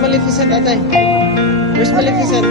Maleficent, Atay? Where's Maleficent?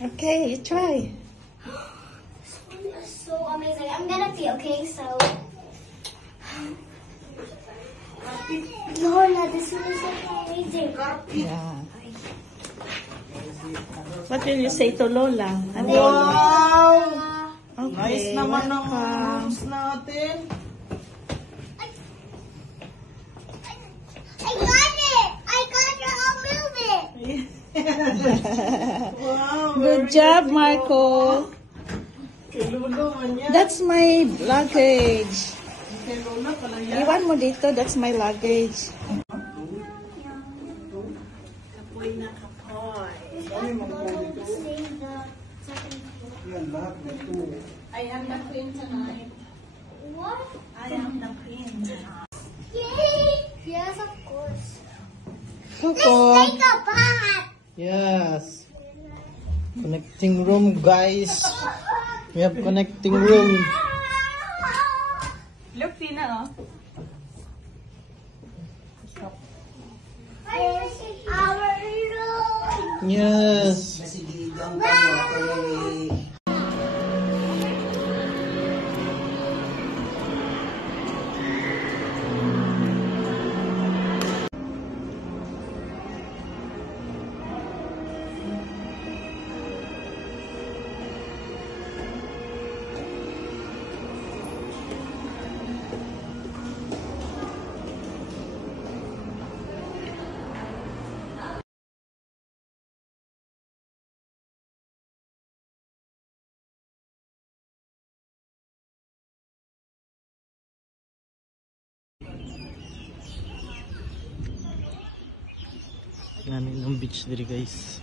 Okay, you try. So amazing. I'm gonna see, okay? So, Lola, this one is amazing. Yeah. What will you say to Lola? Wow! Okay, Nice naman ang welcome. rooms natin. I got it! I got it! I'll move it! Wow! Good job, Marco. Kay Lolo man yan. That's my luggage. Kay Lola pala yan. Iwan mo dito, that's my luggage. Kapoy na kapoy. Yan, lahat nito. I am the queen tonight. What? I am the queen. Yay! Yes, of course. Coco. Let's take a bath! Yes. Connecting room, guys. We have connecting room. Look, Tina, oh. Our room! Yes. Namin ng beach diri, guys.